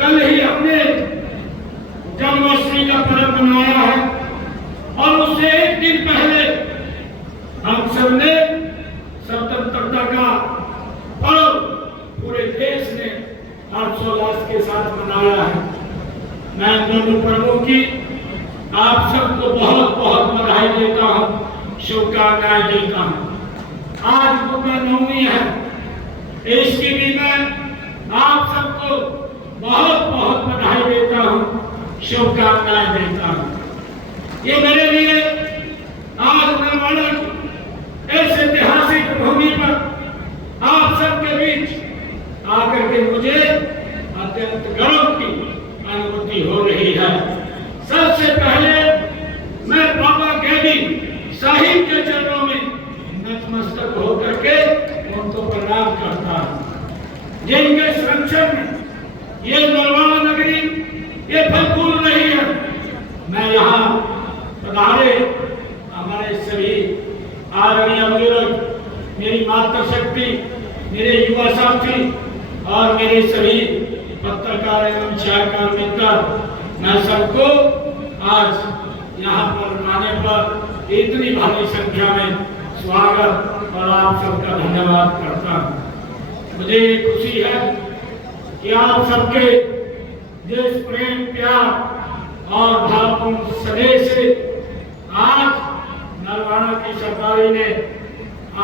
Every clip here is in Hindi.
कल ही हमने जन्माष्टमी का पर्व मनाया है और उससे एक दिन पहले हम सबने स्वतंत्रता का पर्व पूरे देश ने हर्षोल्लास के साथ मनाया है। मैं दोनों पर्वों की आप सबको बहुत बहुत बधाई देता हूँ, शुभकामनाएं देता हूँ। आज गुरुनवमी है, इसकी भी मैं आप सबको बहुत बहुत बधाई देता हूँ, शुभकामनाएं देता हूँ। ये मेरे लिए आज नरवाड़ा इस ऐतिहासिक भूमि पर आप सबके बीच आकर के मुझे अत्यंत गर्व की अनुभूति हो रही है। सबसे पहले मैं बाबा गैदी साहिब के चरणों में नतमस्तक होकर के उनको प्रणाम करता हूँ, जिनके संरक्षण में ये नरवाड़ा नगरी ये फल फूल रही है। मैं यहाँ पधारे हमारे सभी आदरणीय बुजुर्ग, मेरी मातृशक्ति, मेरे युवा साथी और मेरे सभी पत्रकार एवं छायाकार मित्र, मैं सबको आज यहाँ पर आने पर इतनी भारी संख्या में स्वागत और आप सबका धन्यवाद करता हूँ। मुझे खुशी है कि आप सबके देश प्रेम, प्यार और भावपूर्ण स्नेह से आज नरवाड़ा की सरकारी ने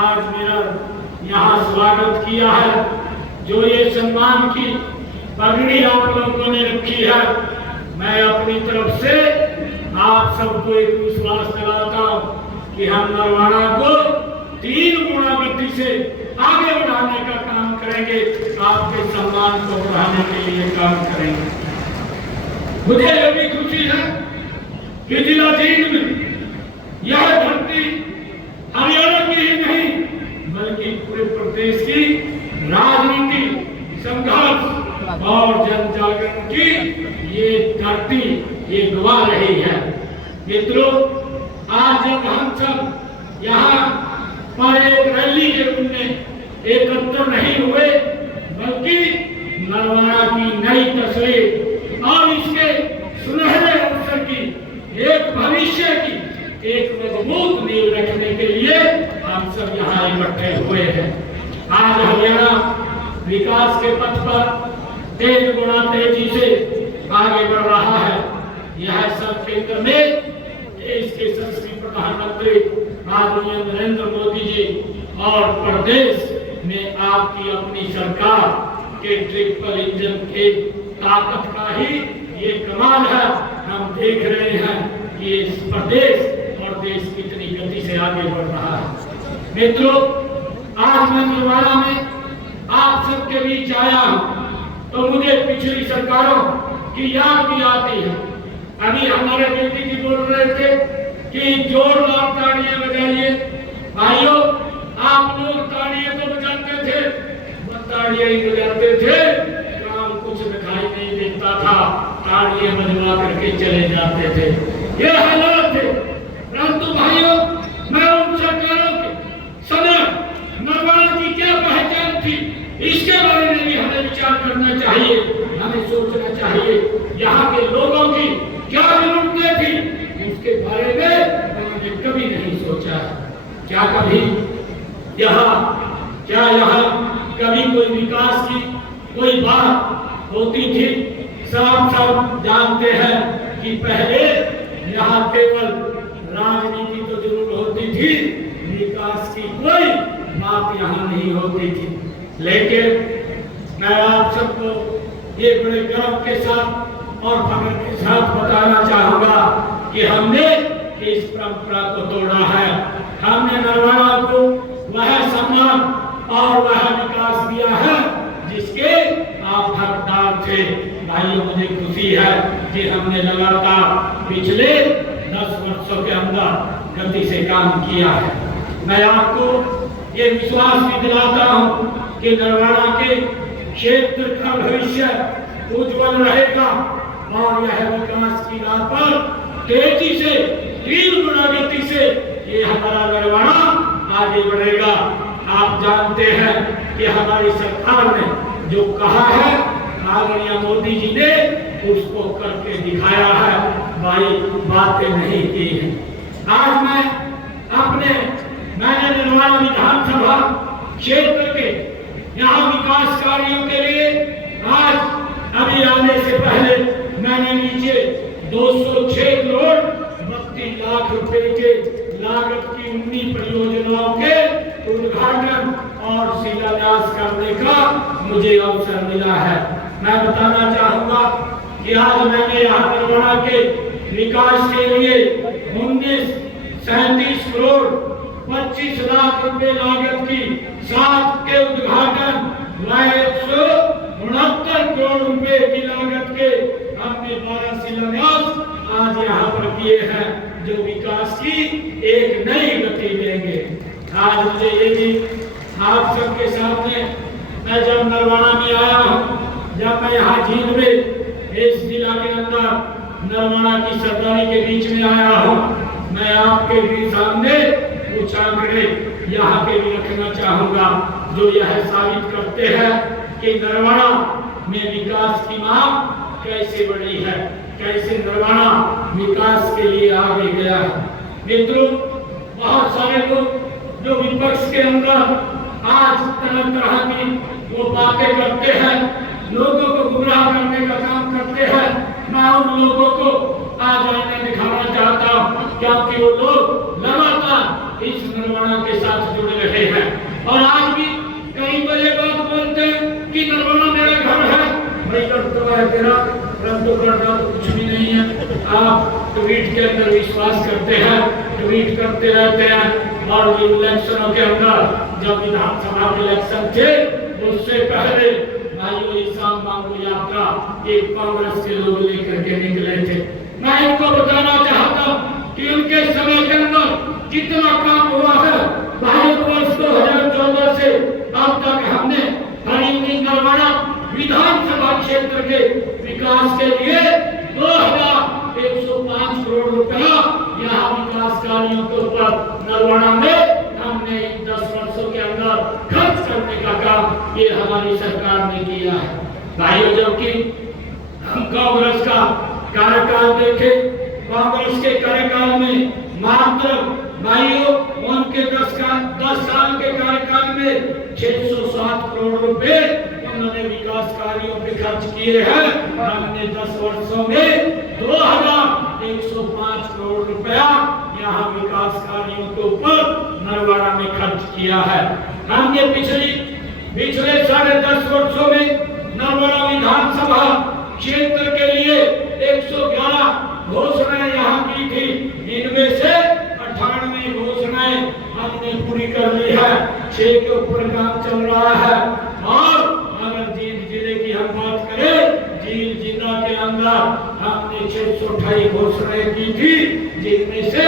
आज मेरा यहाँ स्वागत किया है। जो ये सम्मान की पगड़ी आप लोगों ने रखी है, मैं अपनी तरफ से आप सबको एक विश्वास दिलाता हूँ कि हम नरवाड़ा को 3 गुना गति से आगे बढ़ाने का काम करेंगे, आपके सम्मान को बढ़ाने के लिए काम करेंगे। मुझे यह भी खुशी है कि जिला जींद में यह धरती हरियाणा की ही नहीं बल्कि पूरे प्रदेश की राजनीति, संघर्ष और जन जागरण की ये धरती ये गवा रही है। मित्रों, आज जब हम सब यहाँ पर एक रैली के रूप में एकत्र नहीं हुए, बल्कि नरवाड़ा की नई तस्वीर और इसके सुनहरे अवसर की, एक भविष्य की एक मजबूत नींव रखने के लिए हम सब यहाँ इकट्ठे हुए हैं। आज हरियाणा विकास के पथ पर 3 गुना तेजी से आगे बढ़ रहा है। यह सब केंद्र में देश के यशस्वी प्रधानमंत्री आदरणीय नरेंद्र मोदी जी और प्रदेश में आपकी अपनी सरकार के ट्रिपल इंजन के ताकत का ही ये कमाल है। हम देख रहे हैं कि इस प्रदेश और देश कितनी गति से आगे बढ़ रहा है। मित्रों, आज मैं नरवाड़ा में आप सबके बीच आया हूँ तो मुझे पिछली सरकारों की याद भी आती है। अभी हमारे बेटी जी बोल रहे थे कि जोरदार ताड़ियां बजाइए। भाइयों, आप लोग ताड़ियां तो बजाते थे, ताड़ियां ही बजाते थे, काम कुछ दिखाई नहीं देता था, ताड़ियां बजवा करके चले जाते थे। ये हालात थे। परंतु भाइयों, मैं उन सरकारों के समय नरवाड़ा की क्या पहचान थी, इसके बारे में भी हमें विचार करना चाहिए, हमें सोचना चाहिए। यहाँ के लोगों की क्या जरूरतें थी, उसके बारे में उन्होंने कभी नहीं सोचा। क्या यहाँ कभी कोई विकास की कोई बात होती थी? सब जानते हैं कि पहले यहाँ केवल राजनीति तो जरूर होती थी, विकास की कोई बात यहाँ नहीं होती थी। लेकिन मैं आप सबको ये बड़े गर्व के साथ और फख्र के साथ बताना चाहूंगा कि हमने इस परंपरा को तोड़ा है। हमने नरवाड़ा को वह सम्मान और वह विकास दिया है जिसके आप हकदार थे। भाइयों, मुझे खुशी है कि हमने लगातार पिछले 10 वर्षों के अंदर गति से काम किया है। मैं आपको ये विश्वास भी दिलाता हूँ कि नरवाड़ा के क्षेत्र का भविष्य उज्जवल रहेगा और यह विकास की राह पर तेजी से 3 गुना गति से ये हमारा नरवाड़ा आगे बढ़ेगा। आप जानते हैं कि हमारी सरकार ने जो कहा है आदरणीय मोदी जी ने उसको करके दिखाया है, भाई बातें नहीं की है। आज मैंने निर्वाणा विधानसभा क्षेत्र के यहाँ विकास कार्यों के लिए आज अभी आने से पहले मैंने नीचे 206 करोड़ 32 लाख रुपए के लागत की 19 परियोजनाओं के उद्घाटन और शिलान्यास करने का मुझे अवसर मिला है। मैं बताना चाहूंगा कि आज मैंने यहाँ निर्वाणा के विकास के लिए 37 करोड़ 25 लाख रुपए लागत की 7 के उद्घाटन, 169 करोड़ रुपए की लागत के हमने 12 शिलान्यास आज यहाँ पर किए हैं, जो विकास की एक नई गति देंगे। आज मुझे ये भी आप सबके सामने, मैं जब निर्वाणा में आया हूँ, जब मैं यहाँ झील में इस जिला के अंदर निर्वाणा की सरदारी के बीच में आया हूँ, मैं आपके भी सामने कुछ आंकड़े यहाँ के भी रखना चाहूंगा, जो यह साबित करते हैं कि निर्वाणा में विकास की मांग कैसे बढ़ी है, कैसे निर्वाणा विकास के लिए आगे गया है। मित्रों, बहुत सारे लोग जो विपक्ष के अंदर आज तरह तरह की वो बातें करते हैं, लोगों को गुमराह करने का काम करते हैं, मैं उन लोगों को आज आईना दिखाना चाहता हूँ, क्योंकि वो लोग लगातार इस निर्वाणा के साथ जुड़े रहे हैं और आज भी कहीं पर ये बात बोलते हैं कि निर्वाणा मेरा घर है। भाई कर्तव्य है तेरा, परंतु करना तो कुछ भी नहीं है। आप ट्वीट के अंदर विश्वास करते हैं, ट्वीट करते रहते हैं, और इलेक्शनों के अंदर जब विधानसभा के इलेक्शन थे उससे पहले भाइयों ईशान मांगो यात्रा एक कांग्रेस के लोग लेकर के निकले थे। मैं इनको बताना चाहता हूँ कि उनके समय के अंदर जितना काम हुआ है, भाइयों वर्ष 2014 से अब तक हमने हरियाणा निर्वाणा विधानसभा क्षेत्र के विकास के लिए 2105 करोड़ रुपया यहाँ विकास कार्यों के ऊपर निर्वाणा में हमने 10 वर्षों के अंदर खर्च करने का काम ये हमारी सरकार ने किया है। भाइयों, जबकि हम कांग्रेस का कार्यकाल देखे, कांग्रेस के कार्यकाल में मात्र भाइयों उनके 10 साल के कार्यकाल में 607 करोड़ रुपए उन्होंने विकास कार्यों पे खर्च किए हैं। हमने 10 वर्षों में 2105 करोड़ रुपया यहाँ विकास कार्यों के ऊपर निर्वाणा में खर्च किया है। हमने पिछले 10.5 वर्षों में निर्वाणा विधानसभा क्षेत्र के लिए 111 घोषणाएं यहाँ की थी, इनमें से 98 घोषणाएं हमने पूरी कर ली है, 6 के ऊपर काम चल रहा है। और अगर जींद जिले की हम बात करें, जींद जिला के अंदर हमने 628 घोषणाएं की थी, जिनमें से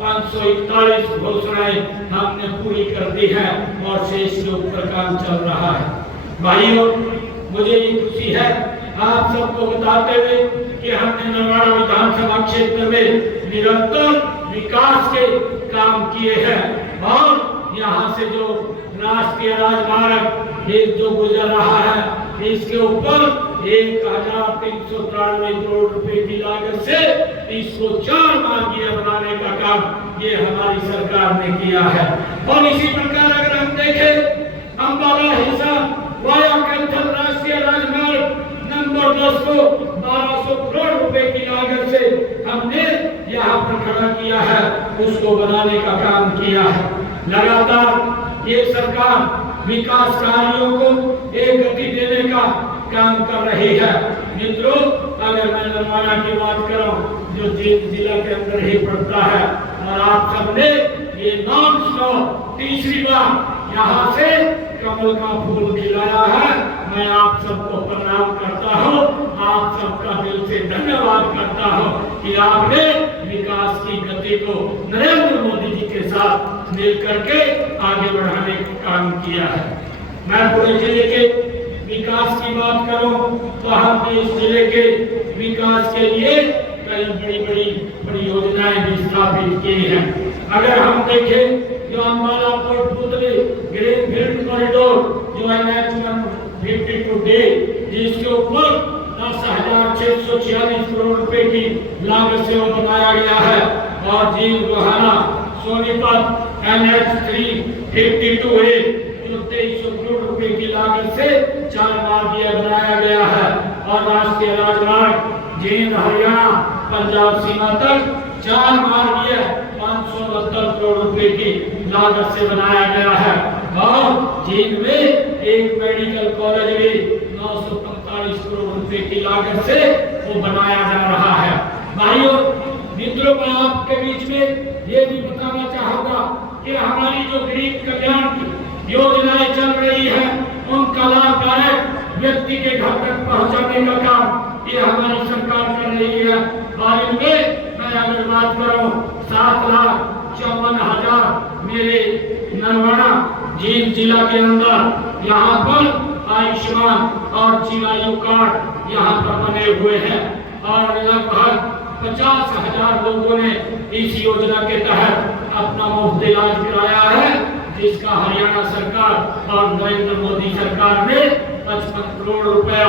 541 घोषणाएं हमने पूरी कर दी है और शेष के ऊपर काम चल रहा है। भाइयों, मुझे ये खुशी है आप सबको बताते हुए कि हमने निर्वाणा विधानसभा क्षेत्र में निरंतर विकास के काम किए हैं और यहाँ से जो राष्ट्रीय राजमार्ग जो गुजर रहा है, इसके ऊपर 1393 करोड़ रुपए की लागत से इसको 4 मार्गीय बनाने का काम ये हमारी सरकार ने किया है। और इसी प्रकार अगर हम देखें, अंबाला हिसार वाया कैथल राष्ट्रीय राजमार्ग नंबर 10 को 1200 करोड़ रुपए की लागत से हमने यहाँ पर खड़ा किया है, उसको बनाने का काम किया है। लगातार ये सरकार विकास कार्यों को एक गति देने का काम कर रही है। मित्रों, अगर मैं निर्वाणा की बात करूं, जो जिला के अंदर ही पड़ता है, और आप सबने ये नॉन स्टॉप तीसरी बार यहाँ से कमल का फूल खिलाया है, मैं आप सबको प्रणाम करता हूँ, आप सबका दिल से धन्यवाद करता हूँ कि आपने विकास की गति को नरेंद्र मोदी जी के साथ मिल करके आगे बढ़ाने का काम किया है। मैं पूरे जिले के विकास की बात करूं तो हमने इस जिले के विकास के लिए कई बड़ी परियोजनाएं भी स्थापित की हैं। अगर हम देखें, जो अंबाला कोटपुतली ग्रीनफील्ड कॉरिडोर जो NH 152D जिसके ऊपर 10,646 करोड़ रुपए की लागत से वो बनाया गया है। और जींद गोहाना सोनीपत NH 352 है जो 2300 करोड़ रुपए की लागत से 4 मार्गीय बनाया गया है। और राष्ट्रीय राजमार्ग जींद हरियाणा पंजाब सीमा तक 4 मार्गीय 572 करोड़ रुपए की लागत से बनाया गया है। और जींद में एक मेडिकल कॉलेज भी 945 करोड़ रुपए की लागत से वो बनाया जा रहा है। भाइयों मित्रों, मैं आपके बीच में ये भी बताना चाहूंगा कि हमारी जो गरीब कल्याण की योजनाएं चल रही है उनका लाभदायक व्यक्ति के घर तक पहुंचाने का काम ये हमारी सरकार कर रही है। और इनमें मैं अगर बात करूं 7,54,000 मेरे नरवाड़ा जींद जिला के अंदर यहाँ पर आयुष्मान और चिरायु कार्ड यहाँ पर बने हुए हैं। और लगभग 50,000 लोगों ने इस योजना के तहत अपना मुफ्त इलाज कराया है, जिसका हरियाणा सरकार और नरेंद्र मोदी सरकार ने 55 करोड़ रुपया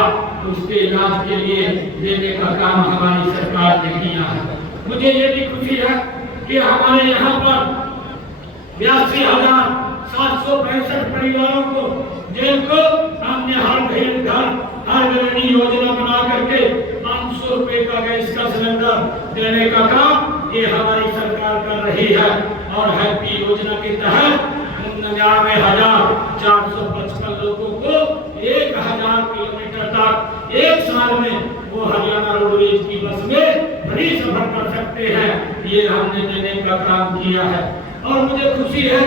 उसके इलाज के लिए देने का काम हमारी सरकार ने किया है। मुझे ये भी खुशी है कि हमारे यहाँ पर 82,765 परिवारों को जिनको हमने हर घर हर गृहिणी योजना बना करके 500 रुपए का गैस का सिलेंडर देने का काम ये हमारी सरकार कर रही है। और हैप्पी योजना के तहत 99,455 लोगों को 1,000 किलोमीटर तक एक साल में वो हरियाणा रोडवेज की बस में फ्री सफर कर सकते हैं, ये हमने देने का काम किया है। और मुझे खुशी है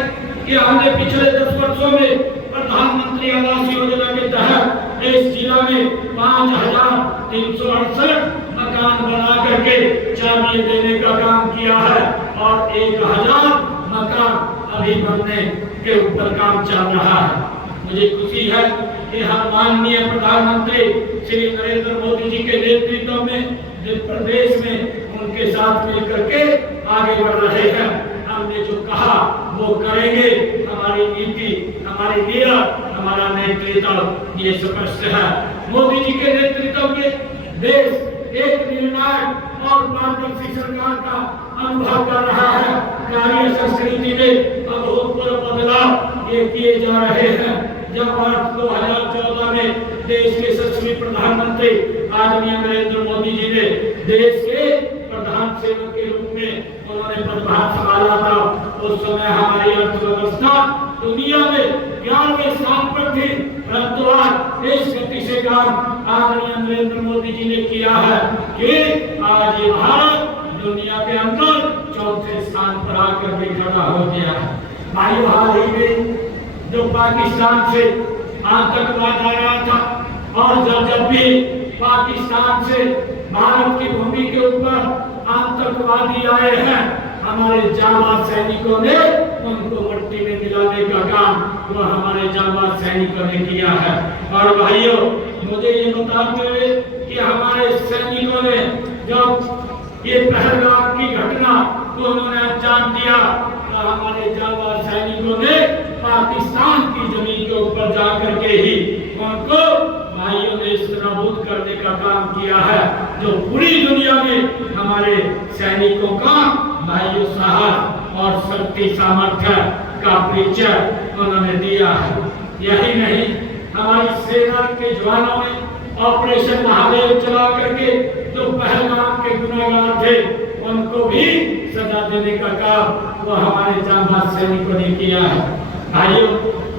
कि हमने पिछले 10 वर्षों में प्रधानमंत्री आवास योजना के तहत इस जिला में 5,368 मकान बना करके चाबियां देने का काम किया है। और 1,000 मकान अभी बनने के ऊपर काम चल रहा है। मुझे खुशी है कि हम माननीय प्रधानमंत्री श्री नरेंद्र मोदी जी के नेतृत्व में जिस प्रदेश में उनके साथ मिलकर के आगे बढ़ रहे हैं। हमने जो कहा वो करेंगे। हमारी नीति, हमारी नीयत, हमारा नेतृत्व ये स्पष्ट है। मोदी जी के नेतृत्व में देश एक निर्णायक और पारदर्शी सरकार का अनुभव कर रहा है। कार्य संस्कृति में अभूतपूर्व बदलाव ये किए जा रहे हैं। जब वर्ष 2014 में देश के यशस्वी प्रधानमंत्री आदरणीय नरेंद्र मोदी जी ने देश के प्रधान सेवक के रूप में उन्होंने पदभार संभाला था, उस समय हमारी अर्थव्यवस्था दुनिया में 11वें स्थान पर थी। परंतु आज इस गति से काम आदरणीय नरेंद्र मोदी जी ने किया है कि आज ये भारत दुनिया के अंदर 4थे स्थान पर आकर के खड़ा हो गया है। भाइयों, हाल ही में जो पाकिस्तान से आतंकवाद आ रहा था और जब भी पाकिस्तान से भारत की भूमि के ऊपर आतंकवादी आए हैं, हमारे जांबाज सैनिकों ने उनको मट्टी में मिलाने का काम वो हमारे जांबाज सैनिकों ने किया है। और भाइयों, मुझे ये बताते हुए कि हमारे सैनिकों ने जब ये पहलगाम की घटना को उन्होंने अंजाम दिया तो हमारे जांबाज सैनिकों ने पाकिस्तान की जमीन के ऊपर जाकर के ही उनको भाइयों ने नाबूद करने का काम किया है, जो पूरी दुनिया में हमारे सैनिकों का भाइयों साहस और शक्ति सामर्थ्य का परिचय उन्होंने दिया है। यही नहीं, हमारी सेना के जवानों ने ऑपरेशन महादेव चला करके जो पहलगाम के गुनाहगार थे उनको भी सजा देने का काम वो हमारे जांबाज सैनिकों ने किया है। भाइयों,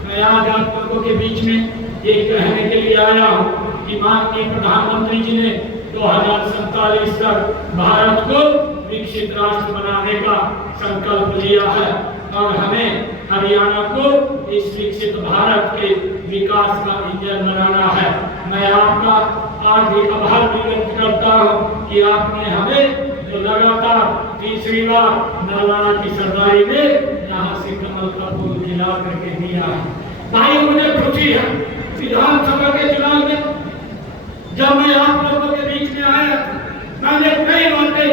मैं आज आप लोगों के बीच में ये कहने के लिए आया हूँ कि माननीय प्रधानमंत्री जी ने 2047 तक भारत को विकसित राष्ट्र बनाने का संकल्प लिया है और हमें हरियाणा को इस विकसित भारत के विकास का इंजन बनाना है। मैं आपका हार्दिक आभार व्यक्त करता हूँ कि आपने हमें जो लगातार तीसरी बार नरवाड़ा की सरदारी में यहाँ से कमल का फूल खिला करके दिया है। भाई, मुझे खुशी है विधानसभा के चुनाव में जब मैं आप लोगों के बीच में आया मैंने कई बातें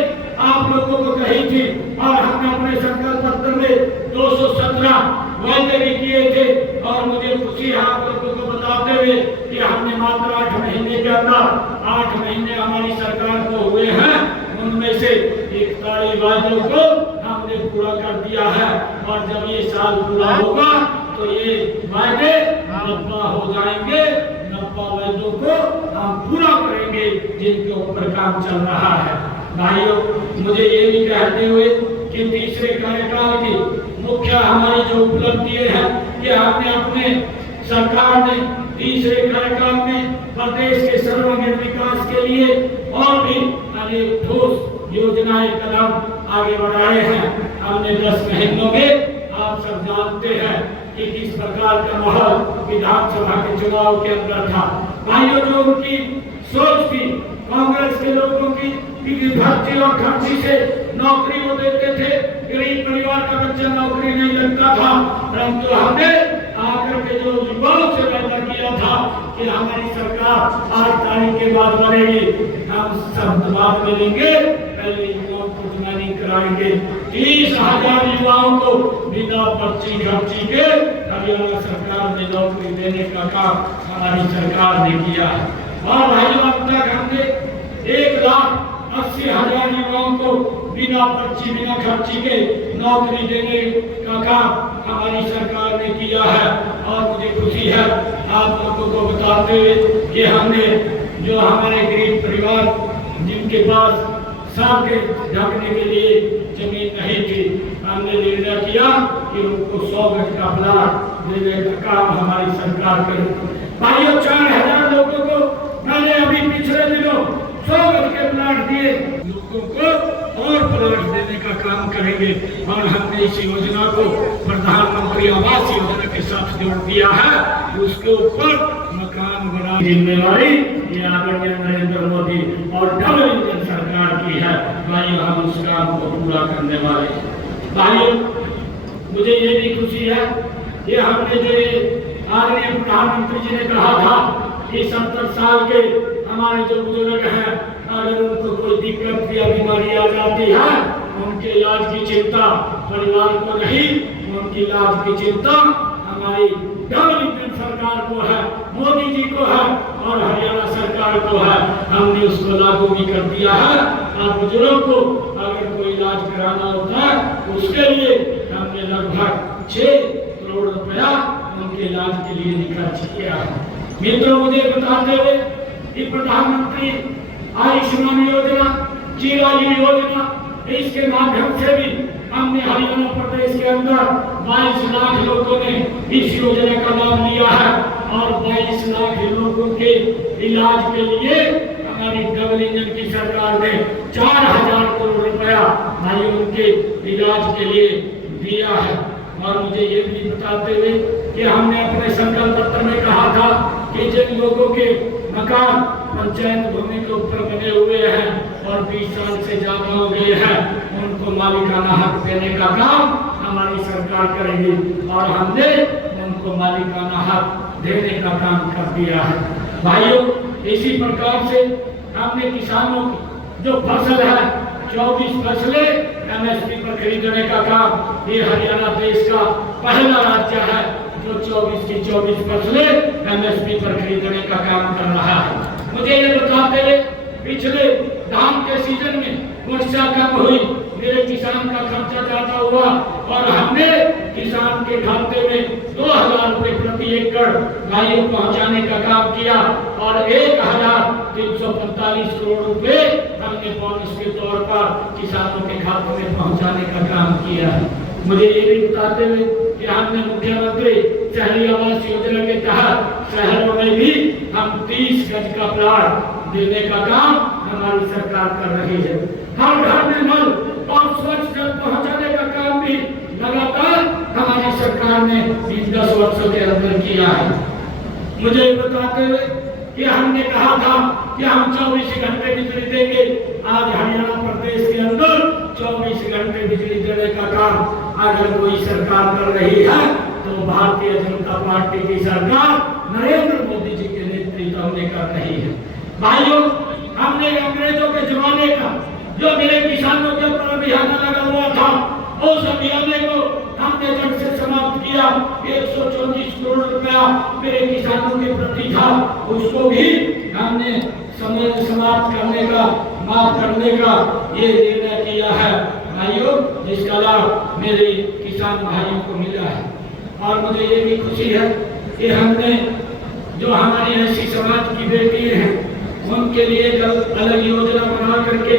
आप लोगों को कही थी और हमने अपने संकल्प पत्र में 217 वायदे भी किए थे। और मुझे खुशी है आप लोगों को बताते हुए कि हमने मात्र 8 महीने अंदर 8 महीने हमारी सरकार को हुए हैं, उनमें से 41 वादों को हमने पूरा कर दिया है। और जब ये साल पूरा होगा तो ये वादे 90 हो जाएंगे। 90 वादों को हम पूरा करेंगे जिनके ऊपर काम चल रहा है। भाइयों, मुझे ये भी कहते हुए कि तीसरे कार्यकाल की मुख्य हमारी जो उपलब्धि है, ये हमने अपने सरकार ने तीसरे कार्यकाल में प्रदेश के सर्वांगीण विकास के लिए और भी अनेक ठोस योजनाएं कदम आगे बढ़ाए हैं। हमने 10 महीनों में, आप सब जानते हैं कि किस प्रकार का माहौल विधानसभा के चुनाव के अंदर था। भाइयों, जो उनकी सोच थी कांग्रेस के लोगों की कि भर्ती और खर्ची से नौकरी वो देते थे, गरीब परिवार का बच्चा नौकरी नहीं लगता था, परंतु हमने आकर के जो युवाओं से वादा किया था कि हमारी सरकार 8 तारीख के बाद बनेगी, हम सब बात मिलेंगे, पहले युवाओं को ट्रेनिंग कराएंगे। 30,000 युवाओं को बिना पर्ची खर्ची के हरियाणा सरकार ने नौकरी देने का काम हमारी सरकार ने किया है। और भाइयों, अब तक हमने 1,80,000 युवाओं को बिना पर्ची बिना खर्ची के नौकरी देने का काम हमारी सरकार ने किया है। और मुझे खुशी है आप लोगों को बताते हुए कि हमने जो हमारे गरीब परिवार जिनके पास साल के ढकने के लिए जमीन नहीं थी, हमने निर्णय किया कि उनको 100 गज का प्लाट देने का काम हमारी सरकार करे। भाइयों, 4,000 लोगों को मैंने अभी पिछले दिनों 100 गज के प्लाट दिए, लोगों को और प्लाट देने का काम करेंगे। और हमने इस योजना को प्रधानमंत्री आवास योजना के साथ जोड़ दिया है, उसके ऊपर मकान बनाने की जिम्मेदारी ये आदरणीय नरेंद्र मोदी और डबल इंजन सरकार की है। भाइयों, हम उस काम को पूरा करने वाले हैं। भाइयों, मुझे ये भी खुशी है, ये हमने जो आदरणीय प्रधानमंत्री जी ने कहा था कि 70 साल के हमारे जो बुजुर्ग हैं, अगर उनको कोई दिक्कत या बीमारी आ जाती है, उनके इलाज की चिंता परिवार को नहीं, उनकी इलाज की चिंता हमारी डबल इंजन सरकार को है, मोदी जी को है और हरियाणा सरकार को है। हमने उसको लागू भी कर दिया है। और बुजुर्ग को अगर कोई इलाज कराना होता है, उसके लिए हमने लगभग 6 करोड़ रुपया उनके इलाज के लिए खर्च किया है। मित्रों, मुझे बताते हुए कि प्रधानमंत्री आयुष्मान योजना, चिरायु योजना, इसके माध्यम से भी हमने हरियाणा प्रदेश के अंदर 22 लाख लोगों ने इस योजना का लाभ लिया है। और 22 लाख लोगों के इलाज के लिए हमारी डबल इंजन की सरकार ने 4,000 करोड़ रुपया भाई उनके इलाज के लिए दिया है। और मुझे ये भी बताते हुए कि हमने अपने संकल्प पत्र में कहा था कि जिन लोगों के मकान पंचायत भूमि के ऊपर बने हुए हैं और 20 साल से ज्यादा हो गए हैं, उनको मालिकाना हक देने का काम हमारी सरकार करेगी। और हमने उनको मालिकाना हक देने का काम कर दिया है। भाइयों, इसी प्रकार से हमने किसानों की जो फसल है, 24 फसलें MSP पर खरीदने का काम, ये हरियाणा देश का पहला राज्य है जो 24 की 24 फसलें MSP पर खरीदने का काम कर रहा है। मुझे ये बताते हुए पिछले धान के सीजन में वर्षा कम हुई, मेरे किसान का खर्चा ज्यादा हुआ और हमने किसान के खाते में 2,000 रुपए प्रति एकड़ भाइयों पहुंचाने का काम किया और 1,345 करोड़ रुपए हमने बोनस के तौर पर किसानों के खातों में पहुंचाने का काम किया है। मुझे ये भी बताते हुए कि हमने मुख्यमंत्री शहरी आवास योजना के तहत शहरों में भी हम 30 गज का प्लाट देने का काम हमारी सरकार कर रही है। हर घर में नल और स्वच्छ जल पहुंचाने का काम भी लगातार हमारी सरकार ने इन 10 वर्षों के अंदर किया है। मुझे बताते हुए कि हमने कहा था कि हम 24 घंटे बिजली देंगे। आज हरियाणा प्रदेश के अंदर 24 घंटे बिजली देने का काम अगर कोई सरकार कर रही है तो भारतीय जनता पार्टी की सरकार नरेंद्र मोदी जी के नेतृत्व में कर रही है। भाइयों, हमने अंग्रेजों के जमाने का जो मेरे किसानों के ऊपर अभियान लगा हुआ था, उस अभियान को हमने जड़ से समाप्त किया। 134 करोड़ रुपया मेरे किसानों के प्रति था, उसको भी हमने समाप्त करने का, माफ करने का ये निर्णय किया है भाइयों, जिसका लाभ मेरे किसान भाइयों को मिला है। और मुझे ये भी खुशी है कि हमने जो हमारी ऐसी समाज की बेटी हैं उनके लिए एक अलग योजना बना करके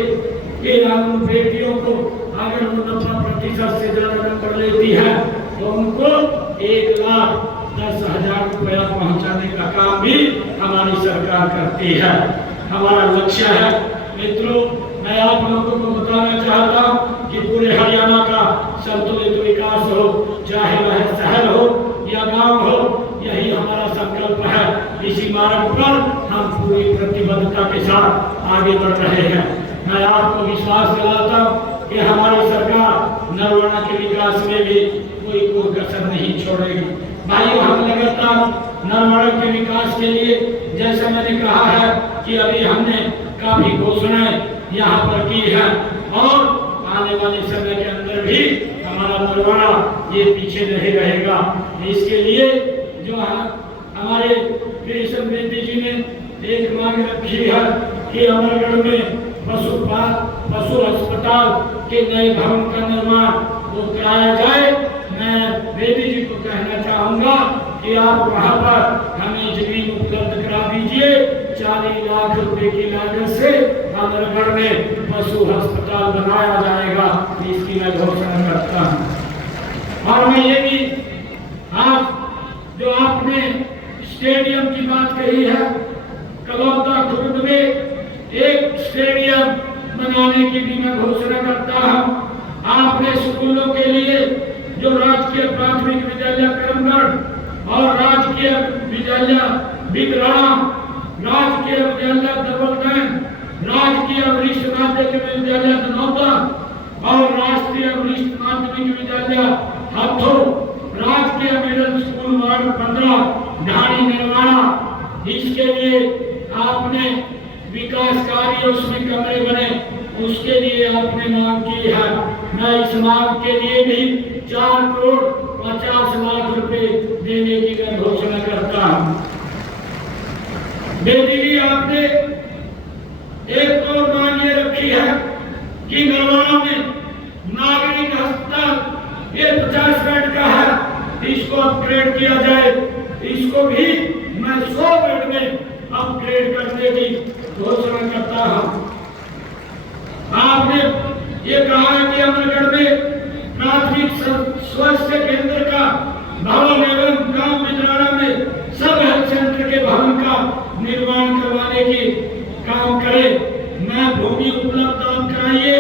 कि हम बेटियों को अगर 90% से ज्यादा नंबर लेती है तो उनको 1,10,000 रुपया पहुंचाने का काम भी हमारी सरकार करती है। हमारा लक्ष्य है मित्रों, मैं आप लोगों को बताना चाहता हूँ कि पूरे हरियाणा का संतुलित विकास हो, चाहे वह शहर हो या गांव हो, यही हमारा संकल्प है। इसी मार्ग पर हम पूरी प्रतिबद्धता के साथ आगे बढ़ रहे हैं। मैं आपको विश्वास दिलाता हूँ कि हमारी सरकार नरवाना के विकास में भी कोई कसर नहीं छोड़ेगी। भाइयों, हम लगातार नरवाना के विकास के लिए, जैसा मैंने कहा है कि अभी हमने काफी घोषणाएं यहाँ पर की है और आने वाले समय के अंदर भी हमारा नरवाना ये पीछे नहीं रहेगा। इसके लिए जो हमारे कृष्ण बेदी जी ने एक मांग रखी है कि अमरगढ़ में पशु अस्पताल के नए भवन का निर्माण वो कराया जाए। मैं बेदी जी को कहना चाहूंगा कि आप वहां पर हमें जमीन उपलब्ध करा दीजिए। 40 लाख रुपए की लागत से अमरगढ़ में पशु अस्पताल बनाया जाएगा, इसकी मैं घोषणा करता हूँ। और मैं ये भी आज जो आपने स्टेडियम की बात कही है, कलौता खुर्द में एक स्टेडियम बनाने की भी मैं घोषणा करता हूँ। आपने स्कूलों के लिए जो राजकीय प्राथमिक विद्यालय करमगढ़ और राजकीय विद्यालय बिगराड़ा, राजकीय विद्यालय दबलगंज, राजकीय वरिष्ठ माध्यमिक विद्यालय धनौता और राष्ट्रीय वरिष्ठ माध्यमिक विद्यालय हाथों, राजकीय मिडिल स्कूल वार्ड 15 ढाणी निर्माणा, इसके लिए आपने विकास कार्य उसमें कमरे बने, उसके लिए आपने मांग की है। मैं इस मांग के लिए भी 4 करोड़ 50 लाख रुपए देने की मैं घोषणा करता हूँ। बेदी जी, आपने एक और मांग ये रखी है कि नरवाना में नागरिक अस्पताल ये 50 बेड का है, इसको अपग्रेड किया जाए। इसको भी मैं 100 बेड में अपग्रेड करने की घोषणा करता हूँ। आपने ये कहा है कि अमरगढ़ में प्राथमिक स्वास्थ्य केंद्र का भवन एवं गांव बिजराड़ा में सब हेल्थ सेंटर के भवन का निर्माण करवाने की काम करें। मैं भूमि उपलब्ध आप कराइए,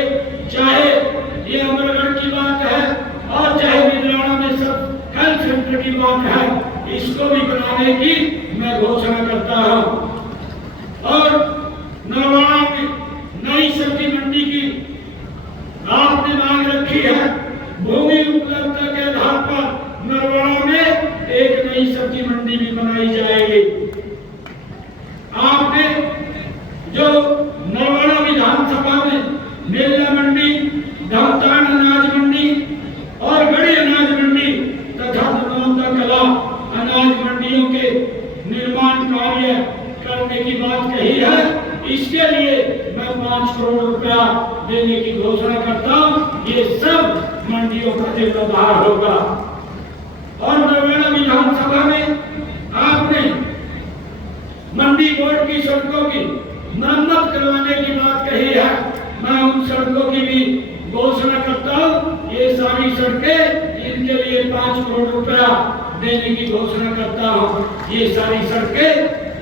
चाहे ये अमरगढ़ की बात है और चाहे बिजराड़ा में सब हेल्थ सेंटर की बात है, इसको भी बनाने की मैं घोषणा करता हूँ। और नरवाना में नई सब्जी मंडी की आपने मांग रखी है। भूमि उपलब्धता के आधार पर नरवाना में एक नई सब्जी मंडी भी बनाई जाएगी। आपने जो नरवाना विधानसभा में मेला मंडी, धमतान अनाज मंडी और गढ़ी अनाज मंडी तथा धनौता कला अनाज मंडियों के निर्माण कार्य करने की बात कही है, इसके लिए मैं 5 करोड़ रुपया देने की घोषणा करता हूँ। ये सब मंडियों का जीर्णोद्धार होगा। और नरवाना विधानसभा में आपने मंडी बोर्ड की सड़कों की मरम्मत करवाने की बात कही है, मैं उन सड़कों की भी घोषणा करता हूँ। ये सारी सड़कें, इनके लिए 5 करोड़ रुपया देने की घोषणा करता हूँ। ये सारी सड़कें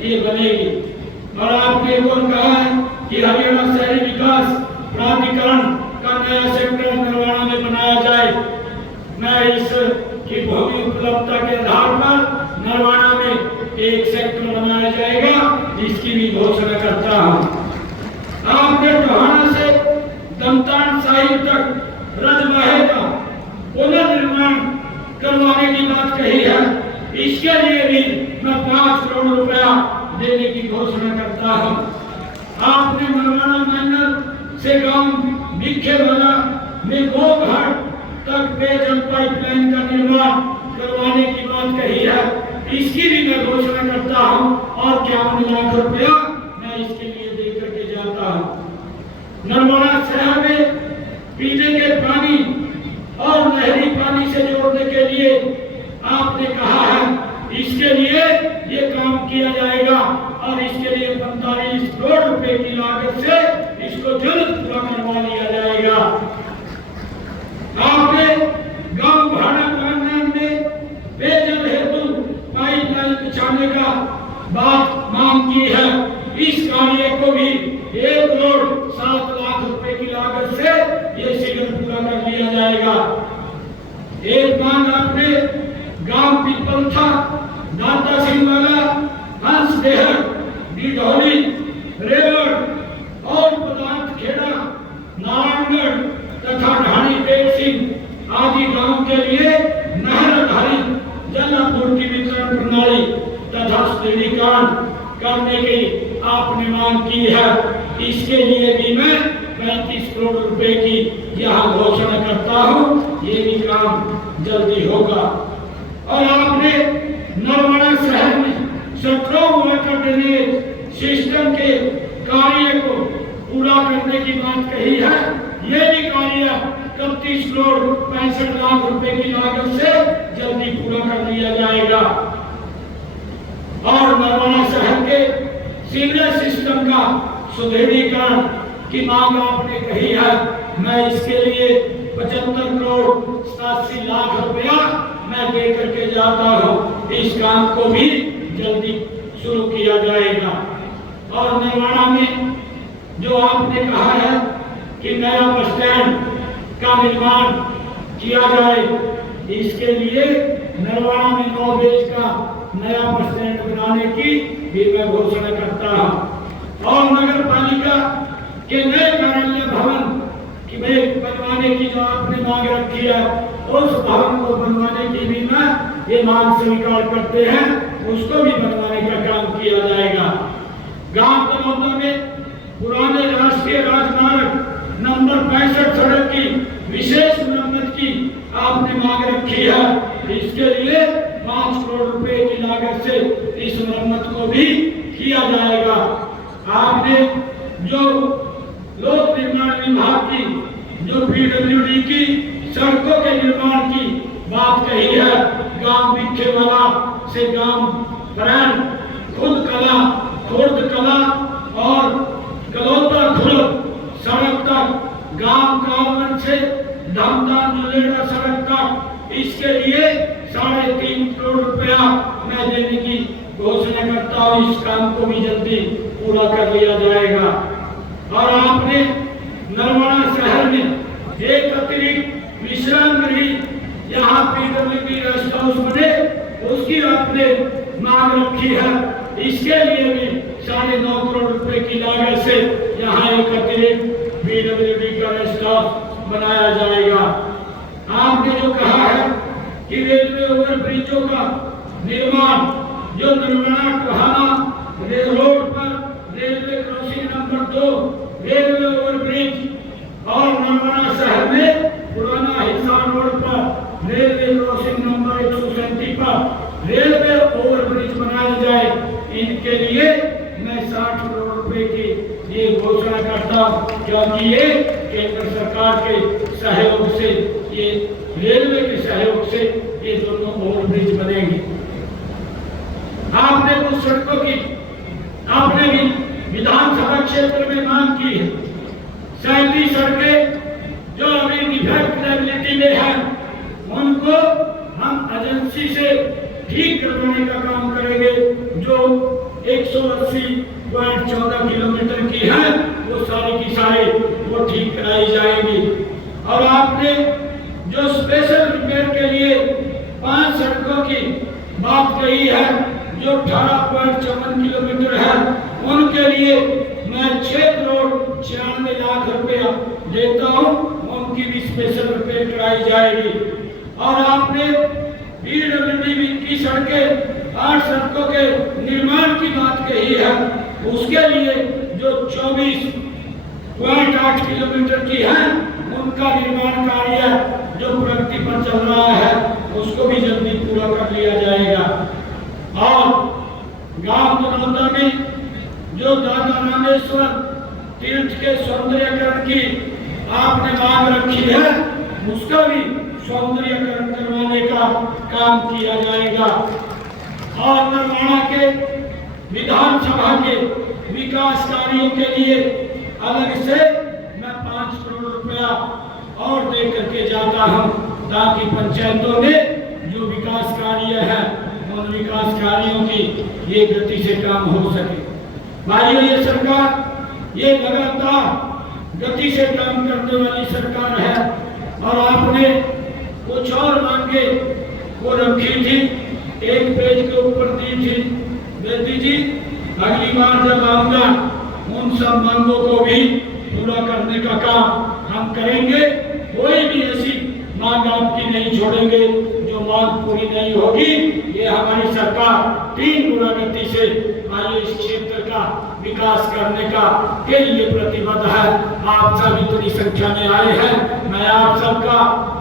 ये बनेगी। और आपने एक और कहा है कि हरियाणा शहरी विकास प्राधिकरण का नया सेक्टर नरवाना में बनाया जाए। मैं इस की भूमि उपलब्धता के आधार पर नरवाना में एक सेक्टर बनाया जाएगा, इसकी भी घोषणा करता हूँ। आपने टोहाना से दमतान साहिब तक रजवाहे का पुनर्निर्माण करवाने की बात कही है, इसके लिए भी मैं 5 करोड़ रुपया देने की घोषणा करता हूँ। आपने नरवाना माइनर से गांव भिखेवाला में गोघाट तक पेयजल पाइपलाइन का निर्माण करवाने की बात कही है। इसकी भी मैं घोषणा करता हूं और 51 लाख रुपया मैं इसके लिए दे करके जाता हूं। नरवाड़ा शहर में पीने के पानी और नहरी पानी से जोड़ने के लिए आपने कहा है, इसके लिए ये काम किया जाएगा और इसके लिए 45 करोड़ रुपए की लागत से इसको जल्द पूरा करवा लिया जाएगा। आपने गांव भाड़ा प्रांगण में पेयजल हेतु पाइपलाइन बिछाने का बात मांग की है। इस कार्य को भी 1 करोड़ 7 लाख रुपए की लागत से ये शीघ्र पूरा कर लिया जाएगा। एक मांग आपने गांव पिपलथा, दाता सिंह वाला, हंस देहर, डिढौली, रेवड़ और पदार्थ खेड़ा, नारायणगढ़ तथा ढाणी पेट सिंह आदि गांव के लिए नहर आधारित जल आपूर्ति वितरण प्रणाली तथा सुदृढ़ीकरण करने की आपने मांग की है। इसके लिए भी मैं 35 करोड़ रुपए की यहाँ घोषणा करता हूँ। ये भी काम जल्दी होगा। और आपने नरवाड़ा शहर में 17 वाटर ड्रेनेज सिस्टम के कार्य को पूरा करने की बात कही है। ये भी कार्य 31 करोड़ 65 लाख रुपए की लागत से जल्दी पूरा कर लिया जाएगा। और नरवाड़ा शहर के सीवरेज सिस्टम का सुदृढ़ीकरण की मांग आपने कही है। मैं इसके लिए 75 करोड़ 87 लाख रुपया मैं दे करके जाता हूँ। इस काम को भी जल्दी शुरू किया जाएगा। और नरवाड़ा में जो आपने कहा है कि नया बस स्टैंड का निर्माण किया जाए, इसके लिए नरवाड़ा में 9 बेज का नया बस स्टैंड बनाने की भी मैं घोषणा करता हूँ। और नगर पालिका के नए कार्यालय भवन की बनवाने की जो आपने मांग रखी है, उस भवन को बनवाने की भी मैं ये मांग स्वीकार करते हैं, उसको भी बनवाने का काम किया जाएगा। गांव तलौदा में पुराने राष्ट्रीय राजमार्ग नंबर 65 सड़क की विशेष मरम्मत की आपने मांग रखी है। इसके लिए 5 करोड़ रुपए की लागत से इस मरम्मत को भी किया जाएगा। आपने जो लोक निर्माण विभाग की, जो पीडब्ल्यूडी की सड़कों के निर्माण की बात कही है, गांव बिखेवाला से गांव फरैन, खुद कला, खुर्द कला और कलौता खुर्द सड़क तक, गांव कालवन से धमदान जुलेड़ा सड़क तक, इसके लिए 3.5 करोड़ रुपया मैं देने की घोषणा करता हूँ। इस काम को भी जल्दी पूरा कर लिया जाएगा। और आपने नरवाड़ा शहर में एक अतिरिक्त विश्राम गृह यहाँ पीडब्ल्यूडी रेस्ट हाउस बने, उसकी आपने मांग रखी है। इसके लिए भी 9.5 करोड़ रुपए की लागत से यहाँ एक अतिरिक्त पीडब्ल्यूडी का रेस्ट हाउस बनाया जाएगा। आपने जो कहा है कि रेलवे ओवरब्रिजों का निर्माण, जो नरवाड़ा टोहाना रोड पर railway crossing number 2 railway overbridge और नरवाड़ा शहर में पुराना हिसार रोड पर रेलवे क्रॉसिंग नंबर 137 पर रेलवे ओवरब्रिज बनाए जाए, इनके लिए मैं 60 करोड़ रुपए की ये घोषणा करता हूँ, क्योंकि ये केंद्र सरकार के सहयोग से, ये रेलवे के सहयोग से ये दोनों ओवरब्रिज बनेंगे। आपने कुछ सड़कों की आपने भी विधानसभा क्षेत्र में मांग की है। 37 सड़कें जो अभी डिफेक्टिबिलिटी में है, उनको हम एजेंसी से ठीक करवाने का काम करेंगे। जो 180.14 किलोमीटर की है, वो सारी की सारी वो ठीक कराई जाएगी। और आपने जो स्पेशल रिपेयर के लिए 5 सड़कों की बात कही है, जो 18.54 किलोमीटर है, उनके लिए मैं 6 करोड़ 96 लाख रुपया देता हूँ, उनकी भी स्पेशल रिपेयर कराई जाएगी। और आपने पीडब्ल्यूडी की सड़कें 8 सड़कों के निर्माण की बात कही है, उसके लिए जो 24.8 किलोमीटर की है, उनका निर्माण कार्य जो प्रगति पर चल रहा है उसको भी जल्दी पूरा कर लिया जाएगा। और गांव तनौदा में जो दादा रामेश्वर तीर्थ के सौंदर्यकरण की आपने मांग रखी है, उसका भी सौंदर्यकरण करवाने का काम किया जाएगा। और नरवाड़ा के विधानसभा के विकास कार्यों के लिए अलग से मैं 5 करोड़ रुपया और दे करके जाता हूं, ताकि पंचायतों में जो विकास कार्य है उन विकास कार्यों की ये गति से काम हो सके। भाइयों, ये सरकार ये लगातार गति से काम करने वाली सरकार है। और आपने कुछ और मांगे वो रखी थी, एक पेज के ऊपर दी थी। बेटी जी, अगली बार जब आऊंगा उन सब मांगों को भी पूरा करने का काम हम करेंगे। कोई भी ऐसी मांग आपकी नहीं छोड़ेंगे जो मांग पूरी नहीं होगी। ये हमारी सरकार 3 गुना गति से आइए इस क्षेत्र का विकास करने का के लिए प्रतिबद्ध है। आप सब इतनी संख्या में आए हैं, मैं आप सबका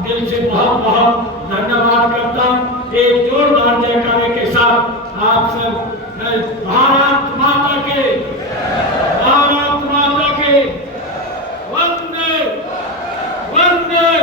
दिल से बहुत बहुत धन्यवाद करता हूँ। एक जोरदार जयकारे के साथ आप सब